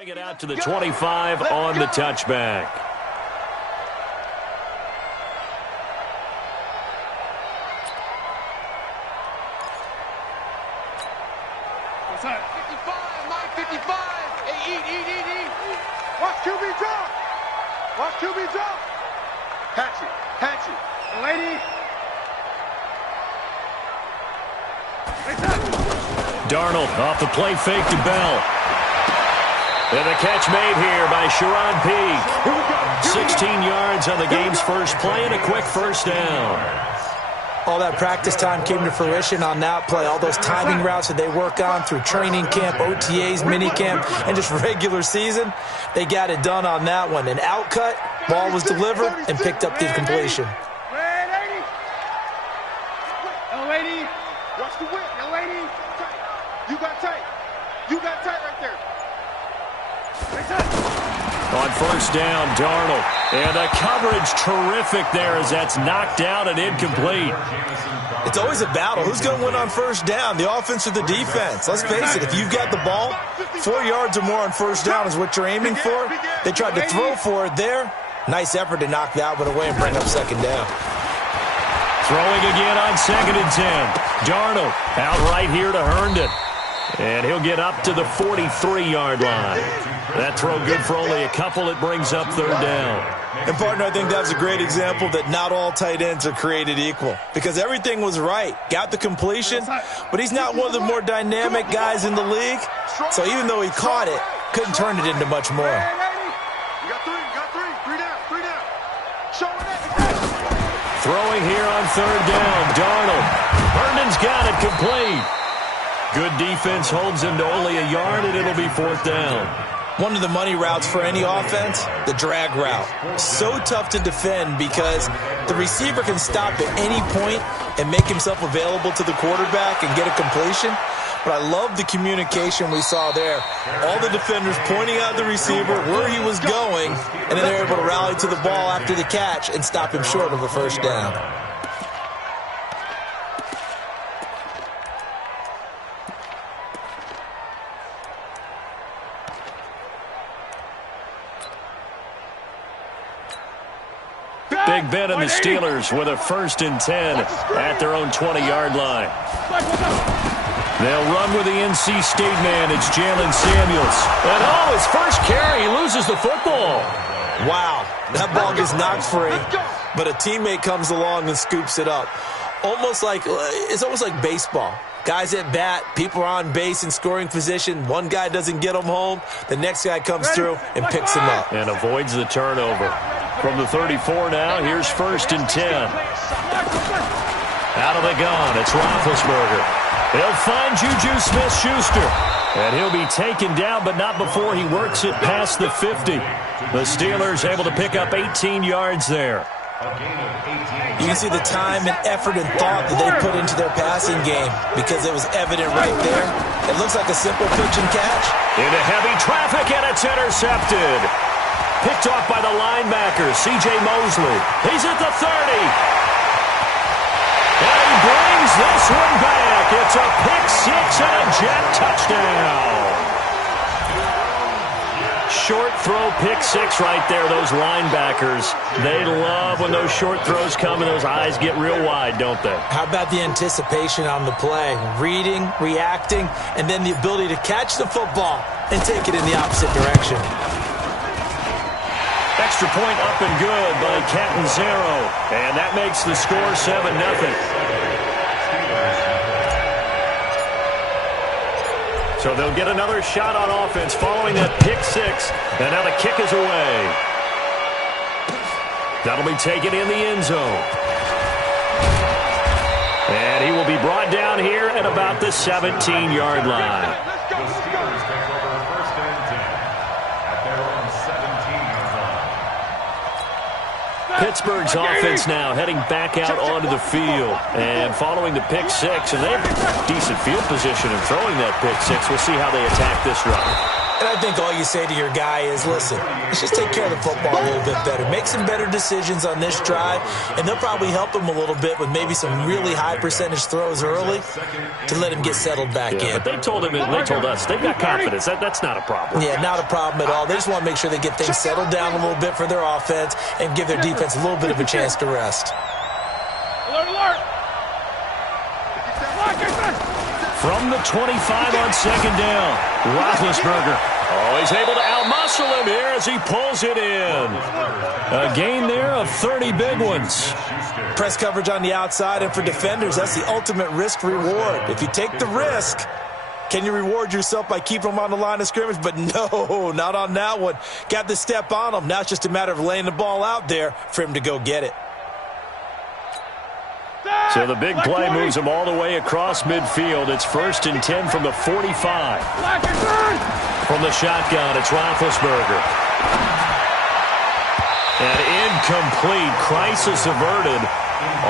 Bring it out to the 25 on the touchback. What's that? 55, 55. Hey, eat. Watch QB drop. Watch QB drop. Hatch it. Lady. Darnold off the play fake to Bell. And the catch made here by Sharon Peake. 16 yards on the game's first play and a quick first down. All that practice time came to fruition on that play. All those timing routes that they work on through training camp, OTAs, minicamp, and just regular season, they got it done on that one. An outcut, ball was delivered, and picked up the completion. Lady, watch the whip. Lady, you got tight. Right there. On first down, Darnold. And the coverage terrific there as that's knocked down and incomplete. It's always a battle. Who's going to win on first down, the offense or the defense? Let's face it, if you've got the ball, 4 yards or more on first down is what you're aiming for. They tried to throw for it there. Nice effort to knock that one away and bring up second down. Throwing again on 2nd and 10. Darnold out right here to Herndon. And he'll get up to the 43-yard line. That throw good for only a couple. It brings up third down. And, partner, I think that's a great example that not all tight ends are created equal. Because everything was right. Got the completion, but he's not one of the more dynamic guys in the league. So even though he caught it, couldn't turn it into much more. You got three. Three down. Showing it. Throwing here on third down. Darnold. Herndon's got it complete. Good defense holds him to only a yard, and it'll be fourth down. One of the money routes for any offense, the drag route. So tough to defend because the receiver can stop at any point and make himself available to the quarterback and get a completion. But I love the communication we saw there. All the defenders pointing out the receiver, where he was going, and then they're able to rally to the ball after the catch and stop him short of a first down. Big Ben and the Steelers with a 1st and 10 at their own 20-yard line. They'll run with the NC State man. It's Jalen Samuels. And his first carry, he loses the football. Wow, that ball gets knocked free, but a teammate comes along and scoops it up. It's almost like baseball. Guys at bat, people are on base in scoring position. One guy doesn't get him home. The next guy comes through and picks him up. And avoids the turnover. From the 34 now, here's 1st and 10. Out of the gun, it's Roethlisberger. He'll find Juju Smith-Schuster. And he'll be taken down, but not before he works it past the 50. The Steelers able to pick up 18 yards there. You can see the time and effort and thought that they put into their passing game because it was evident right there. It looks like a simple pitch and catch. Into heavy traffic, and it's intercepted. Picked off by the linebacker, C.J. Mosley. He's at the 30. And he brings this one back. It's a pick six and a jet touchdown. Short throw, pick six right there. Those linebackers, they love when those short throws come and those eyes get real wide, don't they? How about the anticipation on the play? Reading, reacting, and then the ability to catch the football and take it in the opposite direction. Extra point up and good by Catanzaro. And that makes the score 7-0. So they'll get another shot on offense following that pick six. And now the kick is away. That'll be taken in the end zone. And he will be brought down here at about the 17-yard line. Pittsburgh's offense now heading back out onto the field. And following the pick six, and they have decent field position in throwing that pick six. We'll see how they attack this run. And I think all you say to your guy is, listen, let's just take care of the football a little bit better. Make some better decisions on this drive, and they'll probably help him a little bit with maybe some really high percentage throws early to let him get settled back in. But they told us they've got confidence. That's not a problem. Yeah, not a problem at all. They just want to make sure they get things settled down a little bit for their offense and give their defense a little bit of a chance to rest. Alert, alert! From the 25 on second down, Roethlisberger. Oh, he's able to outmuscle him here as he pulls it in. A gain there of 30 big ones. Press coverage on the outside, and for defenders, that's the ultimate risk-reward. If you take the risk, can you reward yourself by keeping them on the line of scrimmage? But no, not on that one. Got the step on him. Now it's just a matter of laying the ball out there for him to go get it. So the big play moves him all the way across midfield. It's 1st and 10 from the 45. From the shotgun, it's Roethlisberger. And incomplete. Crisis averted.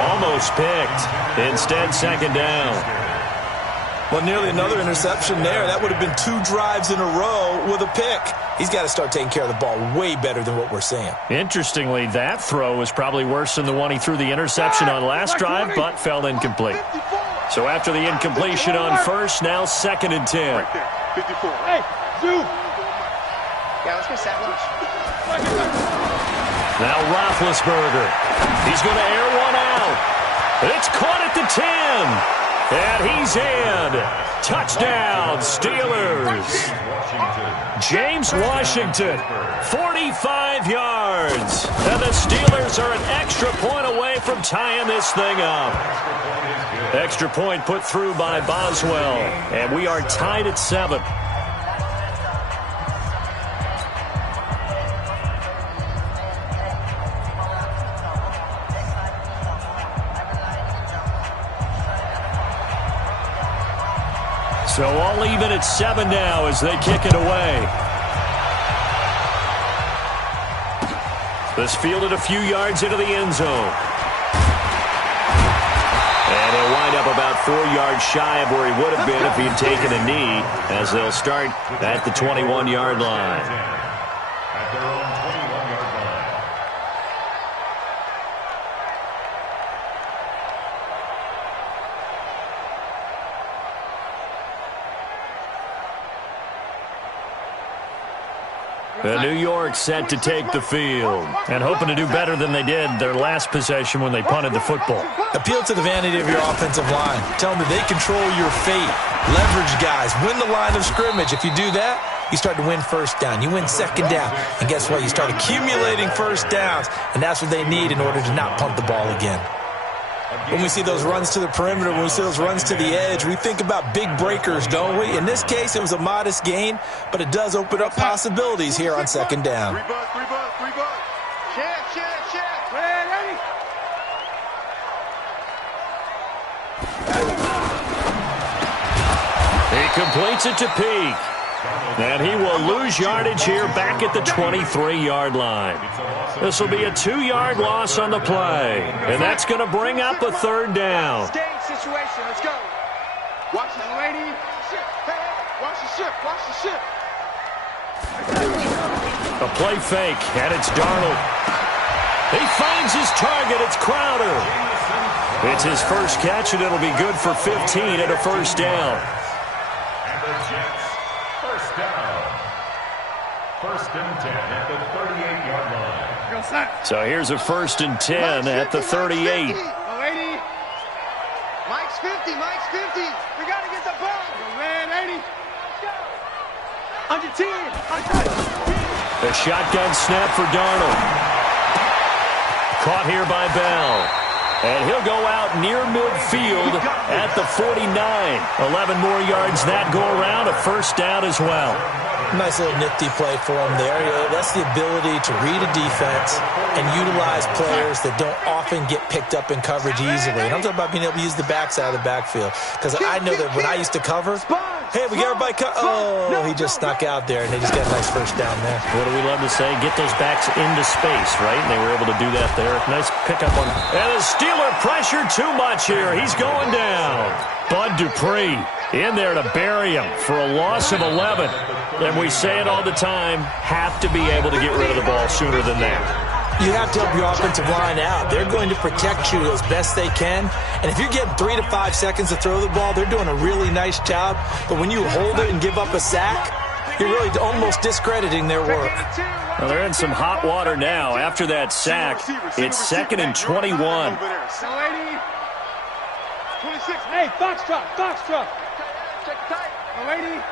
Almost picked. Instead, second down. Well, nearly another interception there. That would have been 2 drives in a row with a pick. He's got to start taking care of the ball way better than what we're seeing. Interestingly, that throw was probably worse than the one he threw the interception on last drive, but fell incomplete. So after the incompletion on first, now 2nd and 10. 54. Hey, Zoo! Yeah, let's go sandwich. Now Roethlisberger. He's going to air one out. It's caught at the 10. And he's in. Touchdown, Steelers. James Washington, 45 yards. And the Steelers are an extra point away from tying this thing up. Extra point put through by Boswell. And we are tied at 7. So all even at 7 now as they kick it away. This fielded a few yards into the end zone. And he'll wind up about 4 yards shy of where he would have been if he'd taken a knee, as they'll start at the 21-yard line. At their own 21-yard line. And New York set to take the field and hoping to do better than they did their last possession when they punted the football. Appeal to the vanity of your offensive line. Tell them that they control your fate. Leverage guys. Win the line of scrimmage. If you do that, you start to win first down. You win second down. And guess what? You start accumulating first downs. And that's what they need in order to not punt the ball again. When we see those runs to the perimeter, when we see those runs to the edge, we think about big breakers, don't we? In this case, it was a modest gain, but it does open up possibilities here on second down. 3 bucks, 3 bucks, 3 bucks. Check. Ready. He completes it to Peak. And he will lose yardage here back at the 23-yard line. This will be a 2-yard loss on the play. And that's going to bring up a 3rd down. Stage situation. Let's go. Watch this, lady. Hey, watch the ship. Watch the ship. A play fake, and it's Darnold. He finds his target. It's Crowder. It's his first catch, and it'll be good for 15 and a first down. And the Jets, first down. 1st and 10 at the 38-yard line. So here's a 1st and 10 at the 38. Lady. Mike's 50. Mike's 50. We got to get the ball. Red 80. Let's go. Under 10. The shotgun snap for Darnold. Caught here by Bell. And he'll go out near midfield at the 49. 11 more yards that go around, a first down as well. Nice little nifty play for him there. That's the ability to read a defense and utilize players that don't often get picked up in coverage easily. And I'm talking about being able to use the backside of the backfield. Because I know that when I used to cover, Hey, we got everybody cut. Oh, he just snuck out there, and they just got a nice first down there. What do we love to say? Get those backs into space, right? And they were able to do that there. Nice pickup on. And the Steeler pressure too much here. He's going down. Bud Dupree in there to bury him for a loss of 11. And we say it all the time, have to be able to get rid of the ball sooner than that. You have to help your offensive line out. They're going to protect you as best they can. And if you're getting 3 to 5 seconds to throw the ball, they're doing a really nice job. But when you hold it and give up a sack, you're really almost discrediting their work. Well, they're in some hot water now. After that sack, it's 2nd and 21. 26. Hey, Foxtrot. Check tight. Lady.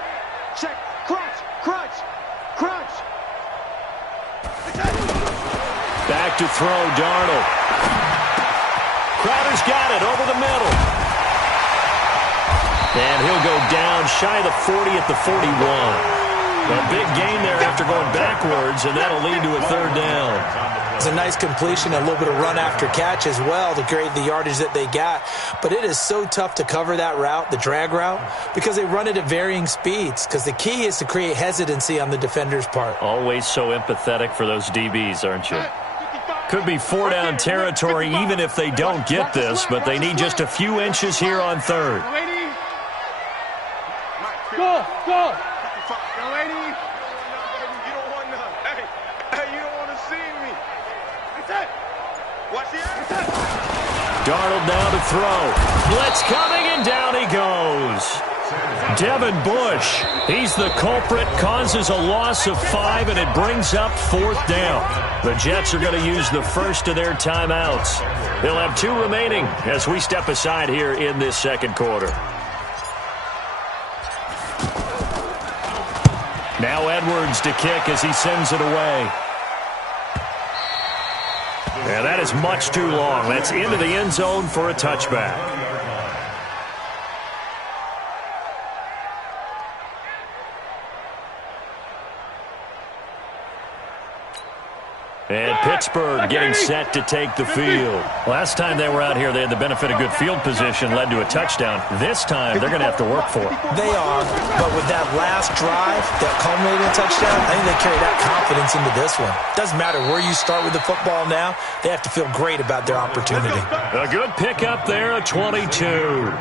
Check. Crunch. Back to throw, Darnold. Crowder's got it over the middle. And he'll go down shy of the 40 at the 41. A big gain there after going backwards, and that'll lead to a 3rd down. It's a nice completion, a little bit of run after catch as well to create the yardage that they got. But it is so tough to cover that route, the drag route, because they run it at varying speeds. Because the key is to create hesitancy on the defender's part. Always so empathetic for those DBs, aren't you? Could be 4-down territory even if they don't get this, but they need just a few inches here on 3rd. Go. Young lady. You don't want none. Hey, you don't want to see me. That's it. Watch the action. Darnold now to throw. Blitz coming, and down he goes. Devin Bush, he's the culprit, causes a loss of 5, and it brings up 4th down. The Jets are going to use the first of their timeouts. They'll have 2 remaining as we step aside here in this 2nd quarter. Now Edwards to kick as he sends it away. Yeah, that is much too long. That's into the end zone for a touchback. And Pittsburgh getting set to take the field. Last time they were out here, they had the benefit of good field position, led to a touchdown. This time, they're going to have to work for it. They are, but with that last drive, that culminating touchdown, I think they carry that confidence into this one. Doesn't matter where you start with the football now, they have to feel great about their opportunity. A good pickup there, a 22.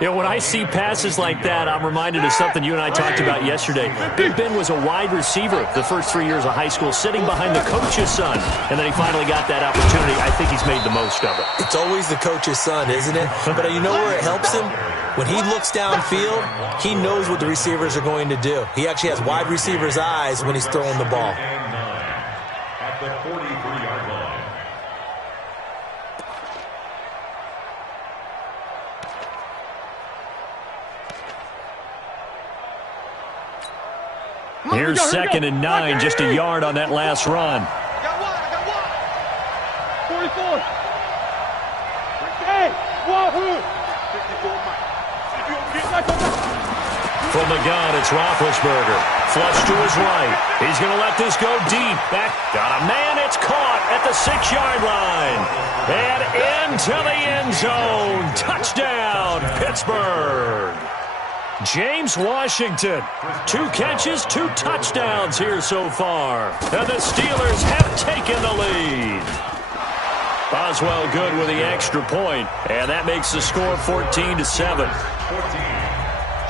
You know, when I see passes like that, I'm reminded of something you and I talked about yesterday. Big Ben was a wide receiver the first 3 years of high school, sitting behind the coach's son, and then he finally got that opportunity. I think he's made the most of it. It's always the coach's son, isn't it? But you know where it helps him? When he looks downfield, he knows what the receivers are going to do. He actually has wide receivers' eyes when he's throwing the ball. At the 43-yard line. Here's 2nd and 9, just a yard on that last run. I got one. 44. Hey, wahoo. 54, Mike. From the gun, it's Roethlisberger. Flush to his right. He's going to let this go deep. Back. Got a man. It's caught at the 6-yard line. And into the end zone. Touchdown, Pittsburgh. James Washington, 2 catches, 2 touchdowns here so far. And the Steelers have taken the lead. Boswell good with the extra point, and that makes the score 14-7. 14,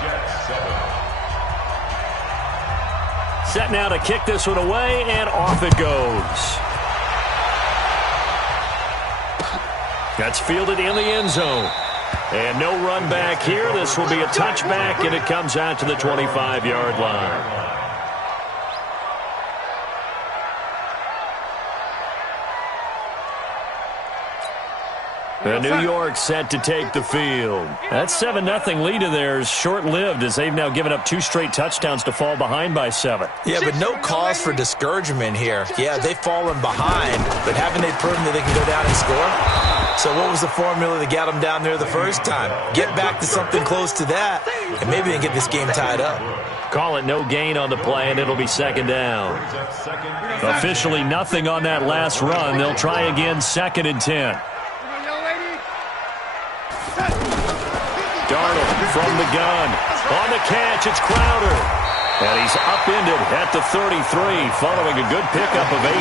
Jets 7. Set now to kick this one away, and off it goes. That's fielded in the end zone. And no run back here. This will be a touchback, and it comes out to the 25-yard line. New York set to take the field. That 7-0 lead of theirs short-lived as they've now given up 2 straight touchdowns to fall behind by 7. Yeah, but no cause for discouragement here. Yeah, they've fallen behind, but haven't they proven that they can go down and score? So what was the formula that got them down there the first time? Get back to something close to that, and maybe they can get this game tied up. Call it no gain on the play, and it'll be 2nd down. Officially nothing on that last run. They'll try again, 2nd and 10. Young lady. Darnold from the gun. On the catch, it's Crowder. And he's upended at the 33 following a good pickup of 8.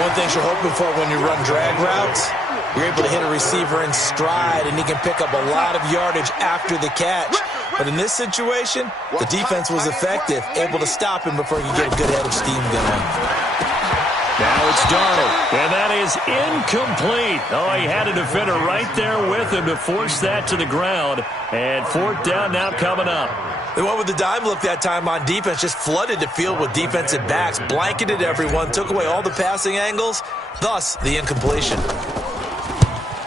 One thing you're hoping for when you run drag routes, you're able to hit a receiver in stride, and he can pick up a lot of yardage after the catch. But in this situation, the defense was effective, able to stop him before he could get a good head of steam going. Now it's Darnold, and that is incomplete. Oh, he had a defender right there with him to force that to the ground. And 4th down now coming up. They went with the dime look that time on defense, just flooded the field with defensive backs, blanketed everyone, took away all the passing angles, thus the incompletion.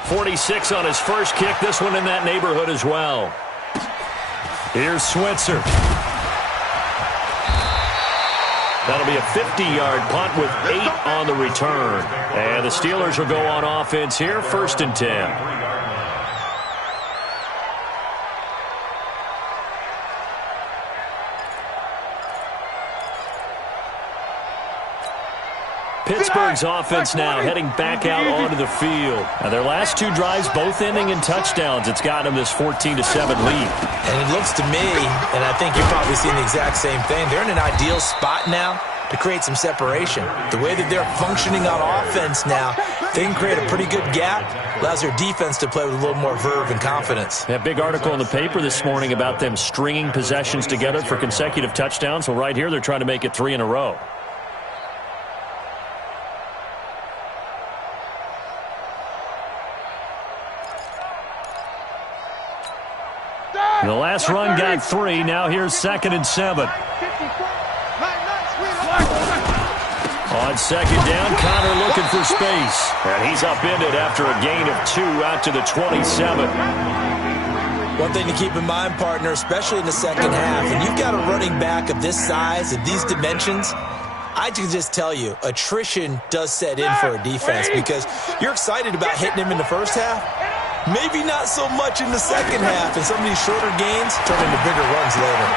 46 on his first kick, this one in that neighborhood as well. Here's Switzer. That'll be a 50-yard punt with 8 on the return. And the Steelers will go on offense here, 1st and 10. Pittsburgh's offense now heading back out onto the field. Now their last 2 drives both ending in touchdowns. It's got them this 14-7 lead. And it looks to me, and I think you're probably seeing the exact same thing, they're in an ideal spot now to create some separation. The way that they're functioning on offense now, they can create a pretty good gap, allows their defense to play with a little more verve and confidence. That big article in the paper this morning about them stringing possessions together for consecutive touchdowns. Well, right here they're trying to make it 3 in a row. The last run got 3. Now here's 2nd and 7. On 2nd down, Connor looking for space. And he's upended after a gain of 2 out to the 27. One thing to keep in mind, partner, especially in the second half, when you've got a running back of this size, of these dimensions, I can just tell you, attrition does set in for a defense because you're excited about hitting him in the first half. Maybe not so much in the second half, and some of these shorter gains turn into bigger runs later.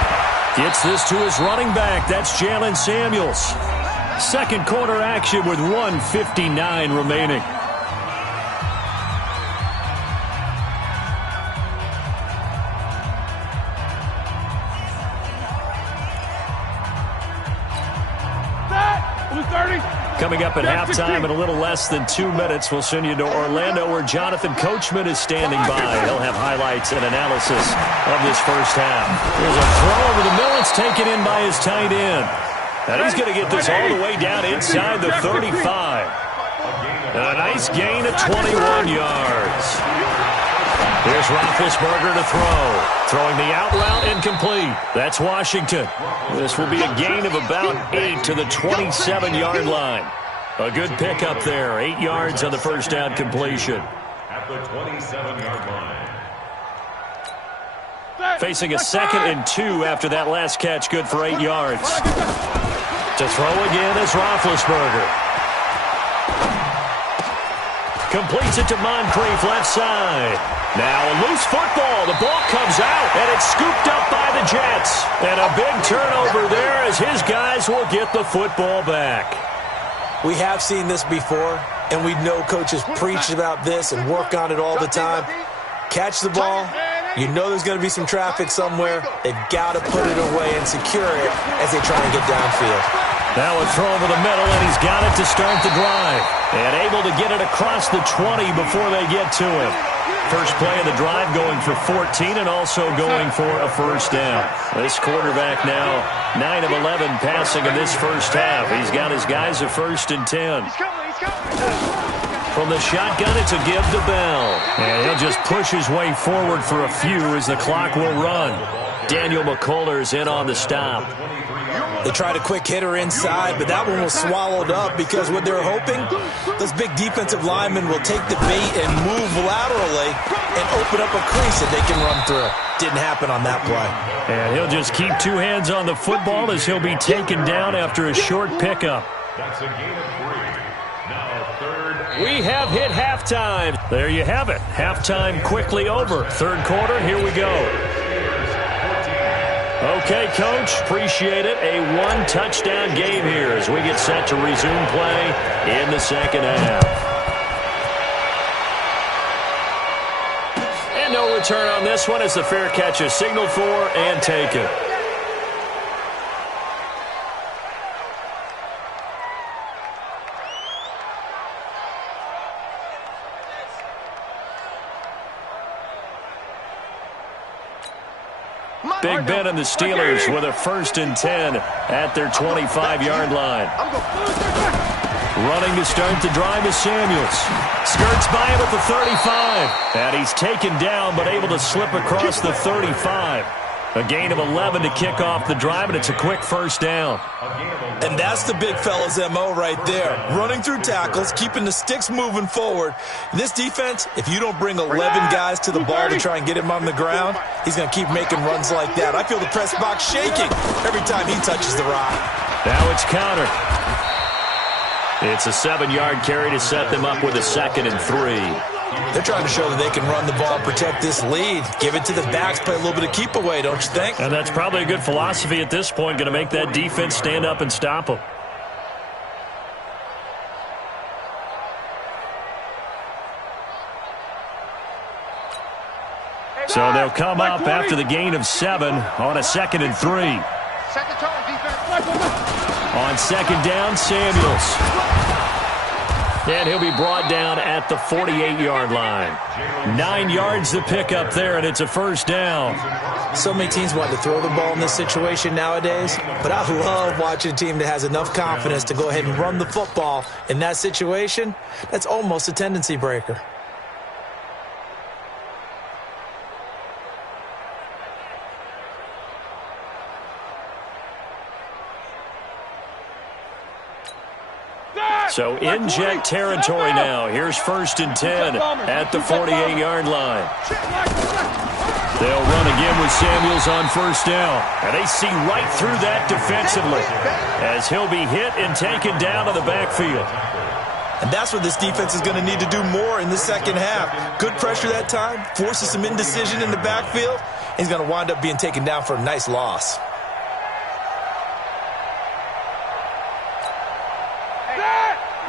Gets this to his running back. That's Jalen Samuels. Second quarter action with 1:59 remaining. Coming up at halftime in a little less than 2 minutes, we'll send you to Orlando where Jonathan Coachman is standing by. He'll have highlights and analysis of this first half. There's a throw over the middle. It's taken in by his tight end. And he's going to get this all the way down inside the 35. A nice gain of 21 yards. Here's Roethlisberger to throw. Throwing the out route incomplete. That's Washington. This will be a gain of about 8 to the 27-yard line. A good pickup there. 8 yards on the first down completion. At the 27-yard line. Facing a 2nd and 2 after that last catch. Good for 8 yards. To throw again is Roethlisberger. Completes it to Moncrief, left side. Now a loose football. The ball comes out, and it's scooped up by the Jets. And a big turnover there as his guys will get the football back. We have seen this before, and we know coaches preach about this and work on it all the time. Catch the ball. You know there's going to be some traffic somewhere. They've got to put it away and secure it as they try and get downfield. Now a throw over the middle, and he's got it to start the drive. And able to get it across the 20 before they get to him. First play of the drive going for 14 and also going for a first down. This quarterback now 9 of 11 passing in this first half. He's got his guys a 1st and 10. From the shotgun, it's a give to Bell. And he'll just push his way forward for a few as the clock will run. Daniel McCullers in on the stop. They tried a quick hitter inside, but that one was swallowed up because what they're hoping, those big defensive linemen will take the bait and move laterally and open up a crease that they can run through. Didn't happen on that play. And he'll just keep 2 hands on the football as he'll be taken down after a short pickup. That's a gain of 3. Now 3rd. We have hit halftime. There you have it. Halftime quickly over. Third quarter, here we go. Okay, Coach, appreciate it. A 1-touchdown game here as we get set to resume play in the second half. And no return on this one as the fair catch is signaled for and taken. Big Ben and the Steelers with a 1st and 10 at their 25-yard line. Running to start the drive is Samuels. Skirts by him at the 35. And he's taken down but able to slip across the 35. A gain of 11 to kick off the drive, and it's a quick 1st down. And that's the big fella's MO right there. Running through tackles, keeping the sticks moving forward. This defense, if you don't bring 11 guys to the ball to try and get him on the ground, he's going to keep making runs like that. I feel the press box shaking every time he touches the rock. Now it's counter. It's a 7-yard carry to set them up with a 2nd and 3. They're trying to show that they can run the ball and protect this lead. Give it to the backs, play a little bit of keep away, don't you think? And that's probably a good philosophy at this point, going to make that defense stand up and stop them. So they'll come up after the gain of 7 on a 2nd and 3. Second tone, defense. On 2nd down, Samuels. And he'll be brought down at the 48-yard line. 9 yards to pick up there, and it's a 1st down. So many teams want to throw the ball in this situation nowadays, but I love watching a team that has enough confidence to go ahead and run the football in that situation. That's almost a tendency breaker. So in-jet territory now. Here's 1st and 10 at the 48-yard line. They'll run again with Samuels on 1st down. And they see right through that defensively as he'll be hit and taken down to the backfield. And that's what this defense is going to need to do more in the second half. Good pressure that time, forces some indecision in the backfield, and he's going to wind up being taken down for a nice loss.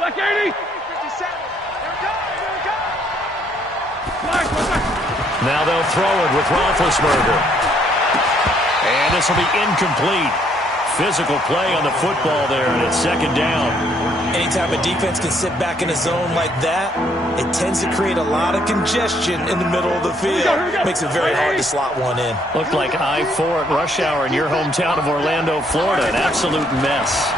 Black 80. 57. Now they'll throw it with Roethlisberger. And this will be incomplete. Physical play on the football there, and it's 2nd down. Anytime a defense can sit back in a zone like that, it tends to create a lot of congestion in the middle of the field. Makes it very hard to slot one in. Looked like I-4 at rush hour in your hometown of Orlando, Florida. An absolute mess.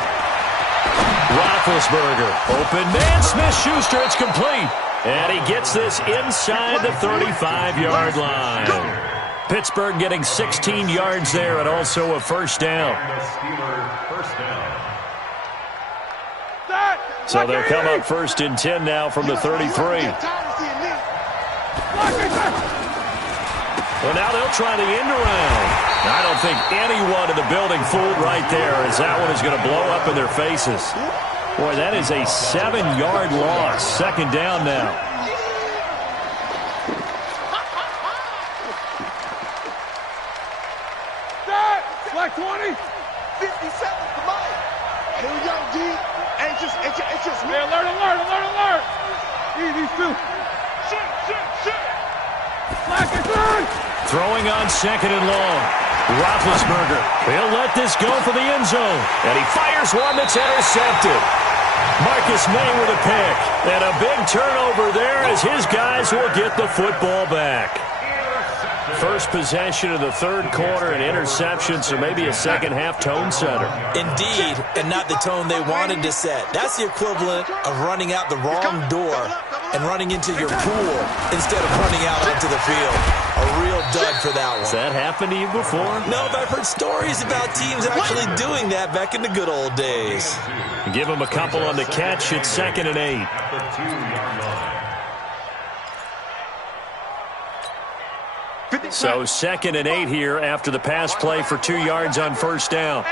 Roethlisberger, open man, Smith-Schuster, it's complete. And he gets this inside the 35-yard line. Pittsburgh getting 16 yards there and also a 1st down. So they'll come up 1st and 10 now from the 33. Well, now they'll try the end around. I don't think anyone in the building fooled right there as that one is going to blow up in their faces. Boy, that is a 7-yard loss. 2nd down now. Black 20. 57, come on. Here we go, D. Hey, it's just me. Hey, alert. These two. Shit. Black is third. Throwing on 2nd and long. Roethlisberger, he'll let this go for the end zone. And he fires one that's intercepted. Marcus May with a pick. And a big turnover there as his guys will get the football back. First possession of the 3rd quarter, an interception, so maybe a second-half tone setter. Indeed, and not the tone they wanted to set. That's the equivalent of running out the wrong door and running into your pool instead of running out onto the field. A real dud for that one. Has that happened to you before? No, but I've heard stories about teams actually doing that back in the good old days. Give him a couple on the catch. It's 2nd and 8. So 2nd and 8 here after the pass play for 2 yards on 1st down.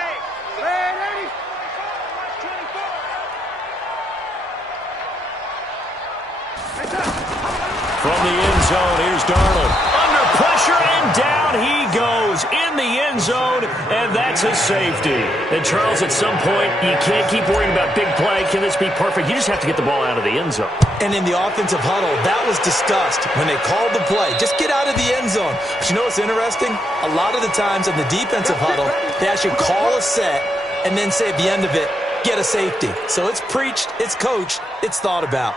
From the end zone, here's Darnold. Under pressure, and down he goes in the end zone, and that's a safety. And, Charles, at some point, you can't keep worrying about big play. Can this be perfect? You just have to get the ball out of the end zone. And in the offensive huddle, that was discussed when they called the play. Just get out of the end zone. But you know what's interesting? A lot of the times in the defensive huddle, they actually call a set and then say at the end of it, get a safety. So it's preached, it's coached, it's thought about.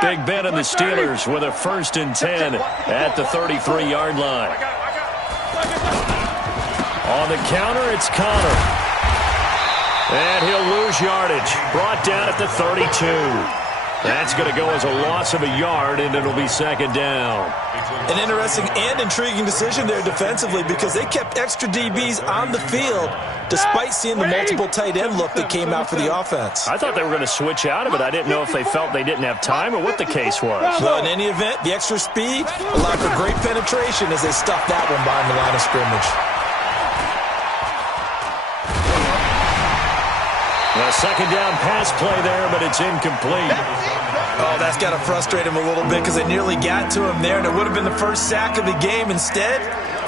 Big Ben and the Steelers with a 1st and 10 at the 33-yard line. On the counter, it's Connor. And he'll lose yardage. Brought down at the 32. That's going to go as a loss of a yard, and it'll be 2nd down. An interesting and intriguing decision there defensively because they kept extra DBs on the field despite seeing the multiple tight end look that came out for the offense. I thought they were going to switch out of it. I didn't know if they felt they didn't have time or what the case was. Well, in any event, the extra speed allowed for great penetration as they stuffed that one behind the line of scrimmage. A 2nd down pass play there, but it's incomplete. Oh, that's got to frustrate him a little bit because they nearly got to him there, and it would have been the first sack of the game. Instead,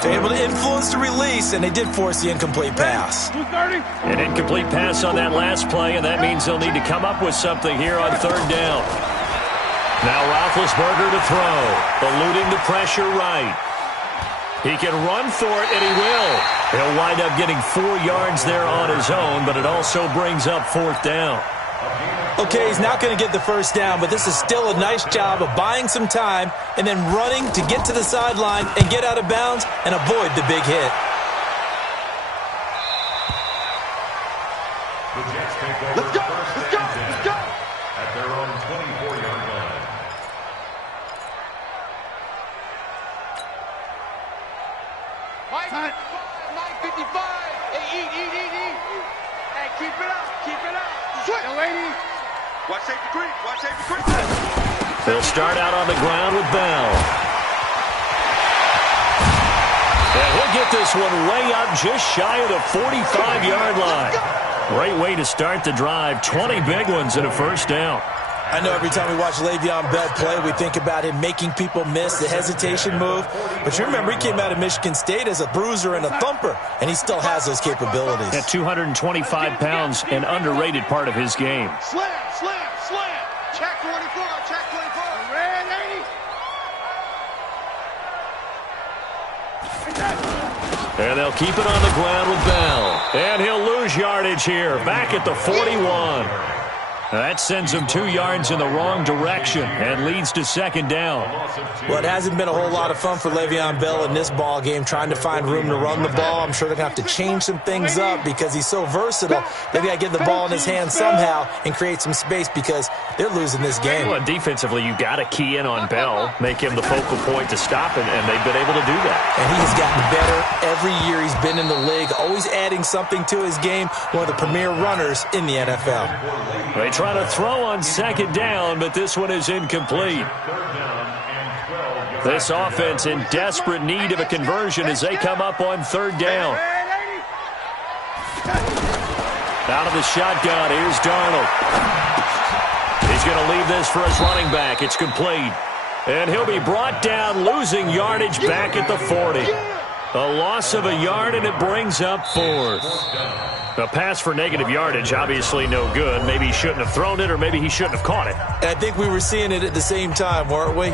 they're able to influence the release, and they did force the incomplete pass. An incomplete pass on that last play, and that means they'll need to come up with something here on 3rd down. Now Roethlisberger to throw, eluding the pressure right. He can run for it, and he will. He'll wind up getting 4 yards there on his own, but it also brings up 4th down. Okay, he's not going to get the 1st down, but this is still a nice job of buying some time and then running to get to the sideline and get out of bounds and avoid the big hit. The Jets take over Let's go, first let's go, and 10 let's go. at their own 24-yard line. Mike 55. Hey, eat. Hey, keep it up. Switch. Yo, lady. Watch safety creep. They'll start out on the ground with Bell. And he'll get this one way up just shy of the 45-yard line. Great way to start the drive. 20 big ones and a 1st down. I know every time we watch Le'Veon Bell play, we think about him making people miss the hesitation move. But you remember he came out of Michigan State as a bruiser and a thumper, and he still has those capabilities. At 225 pounds, an underrated part of his game. Slam. Check 24. Ready? And they'll keep it on the ground with Bell. And he'll lose yardage here, back at the 41. That sends him 2 yards in the wrong direction and leads to 2nd down. Well, it hasn't been a whole lot of fun for Le'Veon Bell in this ball game trying to find room to run the ball. I'm sure they're going to have to change some things up because he's so versatile. They've got to get the ball in his hands somehow and create some space because they're losing this game. Well, defensively, you got to key in on Bell, make him the focal point to stop it, and they've been able to do that. And he has gotten better every year he's been in the league, always adding something to his game, one of the premier runners in the NFL. They try to throw on 2nd down, but this one is incomplete. This offense in desperate need of a conversion as they come up on 3rd down. Out of the shotgun, here's Darnold. He's going to leave this for his running back. It's complete. And he'll be brought down, losing yardage back at the 40. A loss of a yard, and it brings up 4th. A pass for negative yardage, obviously no good. Maybe he shouldn't have thrown it, or maybe he shouldn't have caught it. And I think we were seeing it at the same time, weren't we?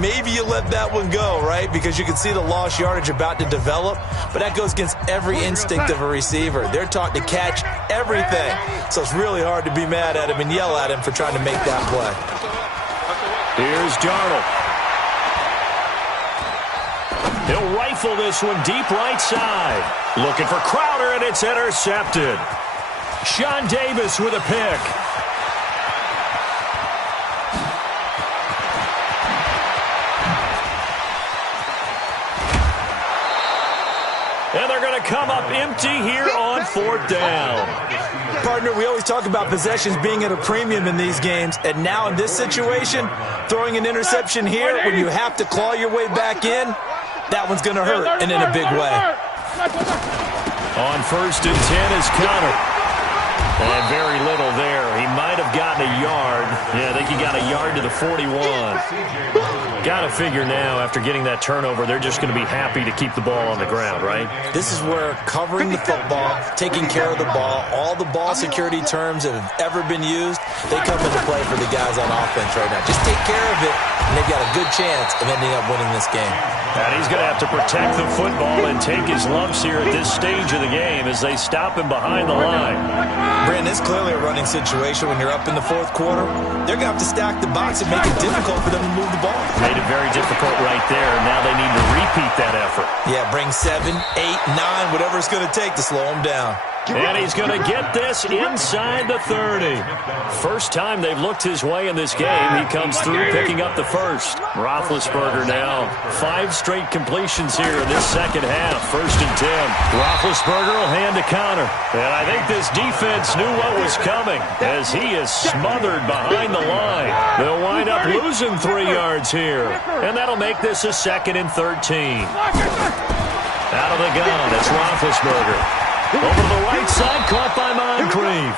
Maybe you let that one go, right? Because you can see the lost yardage about to develop. But that goes against every instinct of a receiver. They're taught to catch everything. So it's really hard to be mad at him and yell at him for trying to make that play. Here's Darnold. He'll rifle this one deep right side. Looking for Crowder, and it's intercepted. Sean Davis with a pick. And they're going to come up empty here on 4th down. Partner, we always talk about possessions being at a premium in these games, and now in this situation, throwing an interception here when you have to claw your way back in, that one's going to hurt, and in a big way. On 1st and 10 is Connor. And very little there. He might have gotten a yard. Yeah, I think he got a yard to the 41. got to figure now, after getting that turnover, they're just going to be happy to keep the ball on the ground, right? This is where covering the football, taking care of the ball, all the ball security terms that have ever been used, they come into play for the guys on offense right now. Just take care of it, and they've got a good chance of ending up winning this game. And he's going to have to protect the football and take his lumps here at this stage of the game as they stop him behind the line. Brandon, it's clearly a running situation when you're up in the fourth quarter. They're going to have to stack the box and make it difficult for them to move the ball. Made it very difficult right there. Now they need to repeat that effort. Yeah, bring 7, 8, 9, whatever it's going to take to slow them down. And he's going to get this inside the 30. First time they've looked his way in this game. He comes through picking up the first. Roethlisberger now 5 straight completions here in this second half. 1st and 10. Roethlisberger will hand a counter. And I think this defense knew what was coming as he is smothered behind the line. They'll wind up losing 3 yards here. And that'll make this a 2nd and 13. Out of the gun, it's Roethlisberger. Over to the right side, caught by Moncrief.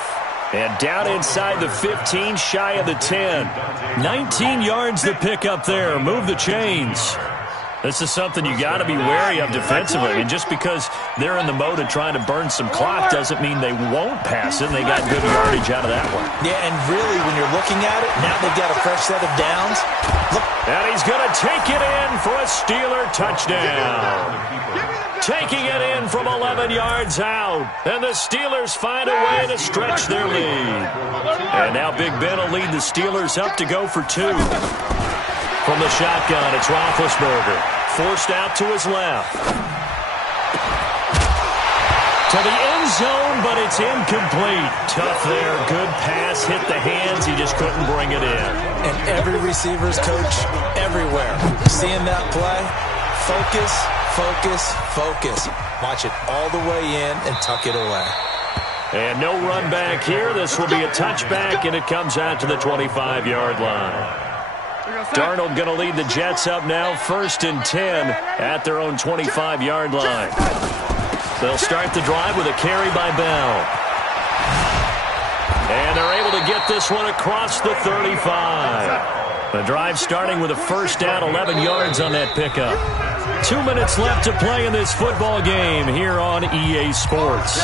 And down inside the 15, shy of the 10. 19 yards to pick up there. Move the chains. This is something you got to be wary of defensively. I mean, just because they're in the mode of trying to burn some clock doesn't mean they won't pass it. They got good yardage out of that one. Yeah, and really, when you're looking at it, now they've got a fresh set of downs. Look. And he's going to take it in for a Steeler touchdown. Taking it in from 11 yards out. And the Steelers find a way to stretch their lead. And now Big Ben will lead the Steelers up to go for 2. From the shotgun, it's Roethlisberger. Forced out to his left. To the end zone, but it's incomplete. Tough there. Good pass. Hit the hands. He just couldn't bring it in. And every receiver's coach everywhere. Seeing that play, focus, focus, focus. Watch it all the way in and tuck it away. And no run back here. This will be a touchback, and it comes out to the 25-yard line. Darnold going to lead the Jets up now, 1st and 10 at their own 25-yard line. They'll start the drive with a carry by Bell. And they're able to get this one across the 35. The drive starting with a 1st down, 11 yards on that pickup. 2 minutes left to play in this football game here on EA Sports.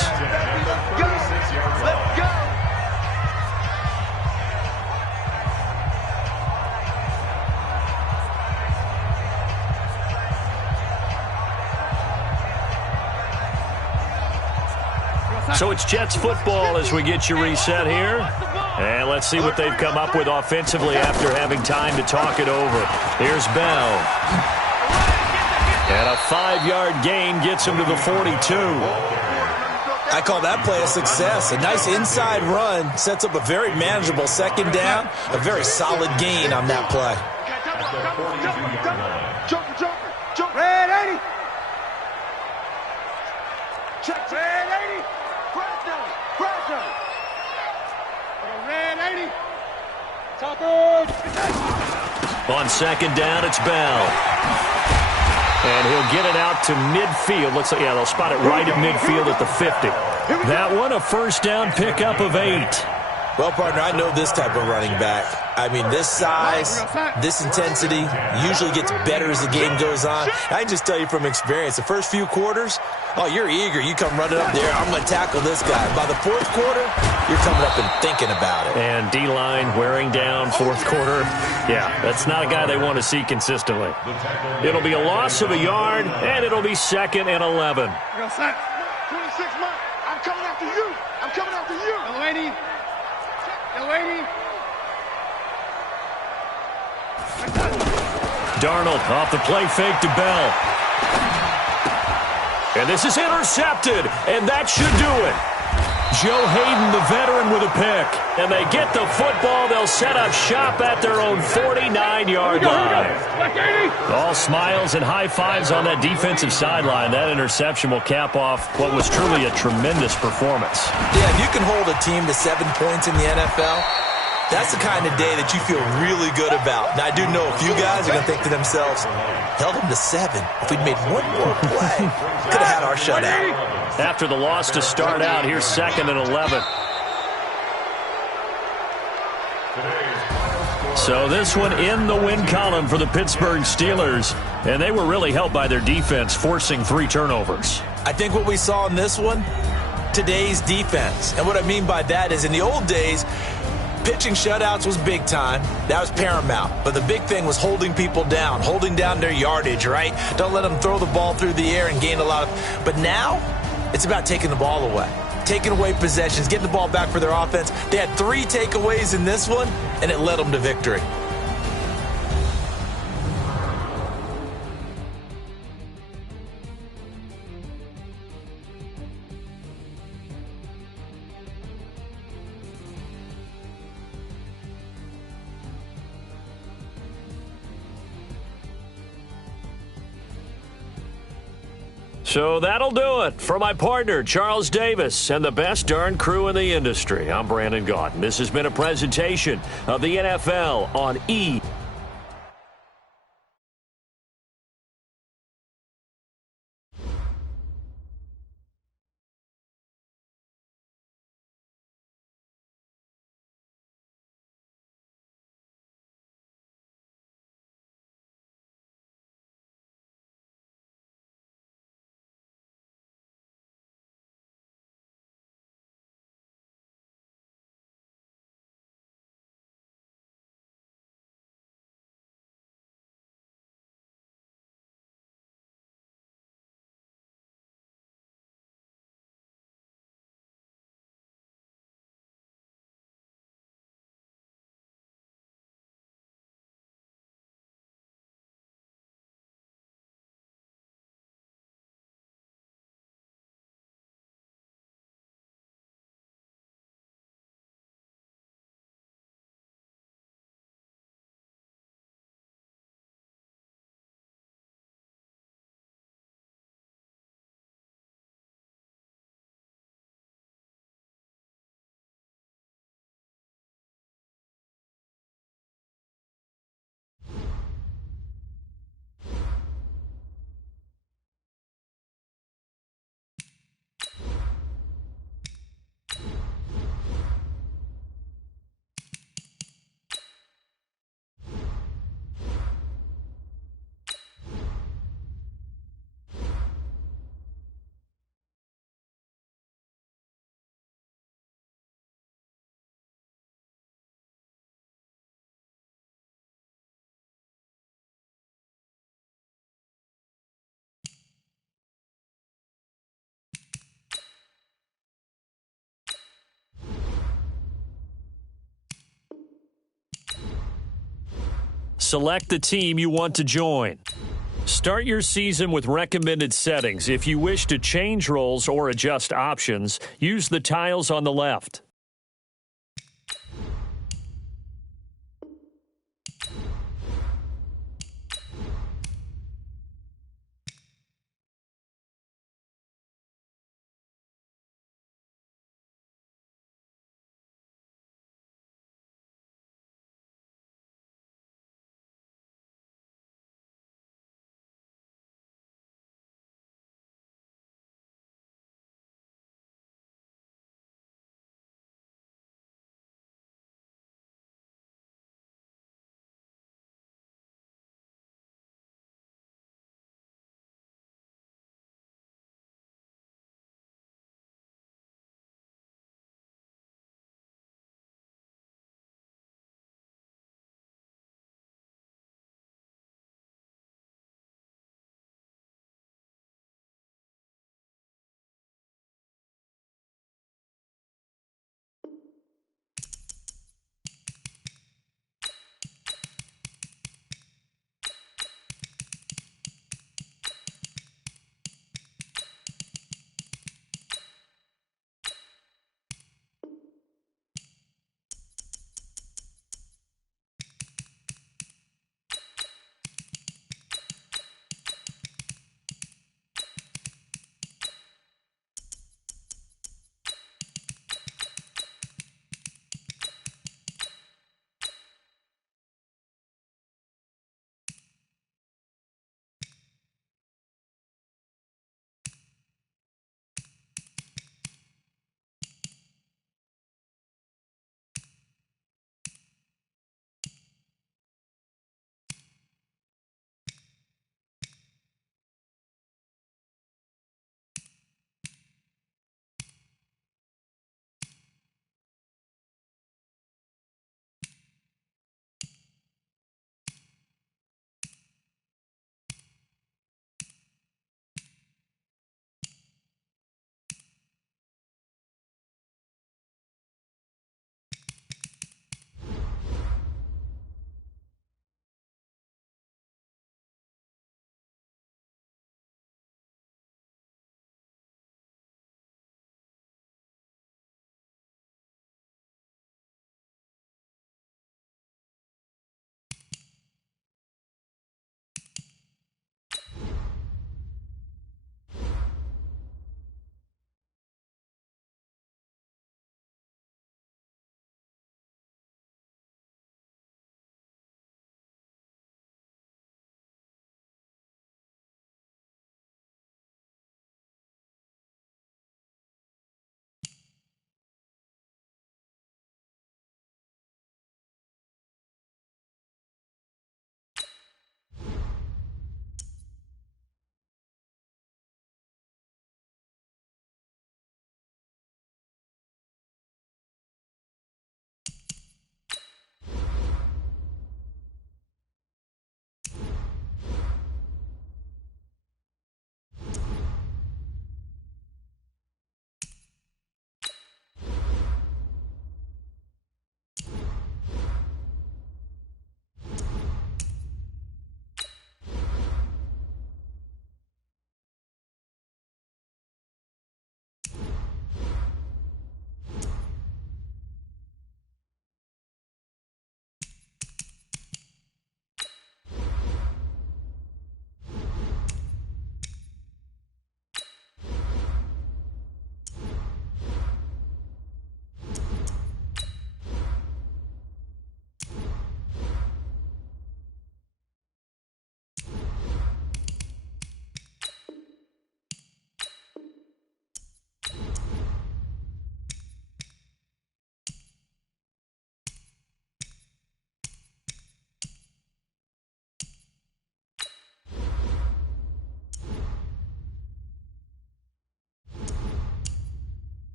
So it's Jets football as we get you reset here. And let's see what they've come up with offensively after having time to talk it over. Here's Bell. And a 5-yard gain gets him to the 42. I call that play a success. A nice inside run sets up a very manageable 2nd down. A very solid gain on that play. Jump, red 80. Check, red 80. Red 80. On 2nd down, it's Bell. And he'll get it out to midfield. Looks like, yeah, they'll spot it right at midfield at the 50. That one, a 1st down pickup of 8. Well, partner, I know this type of running back. I mean, this size, this intensity usually gets better as the game goes on. I can just tell you from experience, the first few quarters, oh, you're eager. You come running up there, I'm going to tackle this guy. By the 4th quarter, you're coming up and thinking about it. And D-line wearing down 4th quarter. Yeah, that's not a guy they want to see consistently. It'll be a loss of a yard, and it'll be 2nd and 11. 26 months. I'm coming after you. I'm coming after you. The lady. Darnold off the play fake to Bell. And this is intercepted, and that should do it. Joe Hayden, the veteran, with a pick. And they get the football. They'll set up shop at their own 49-yard line. All smiles and high fives on that defensive sideline. That interception will cap off what was truly a tremendous performance. Yeah, if you can hold a team to 7 points in the NFL, that's the kind of day that you feel really good about. Now, I do know a few guys are going to think to themselves, held them to 7. If we'd made one more play, could have had our shutout. After the loss to start out, here's 2nd and 11. So this one in the win column for the Pittsburgh Steelers, and they were really helped by their defense, forcing 3 turnovers. I think what we saw in this one, today's defense. And what I mean by that is in the old days, pitching shutouts was big time. That was paramount. But the big thing was holding people down, holding down their yardage, right? Don't let them throw the ball through the air and gain a lot of... But now, it's about taking the ball away. Taking away possessions, getting the ball back for their offense. They had 3 takeaways in this one, and it led them to victory. So that'll do it for my partner, Charles Davis, and the best darn crew in the industry. I'm Brandon Gaudin. This has been a presentation of the NFL on E! Select the team you want to join. Start your season with recommended settings. If you wish to change roles or adjust options, use the tiles on the left.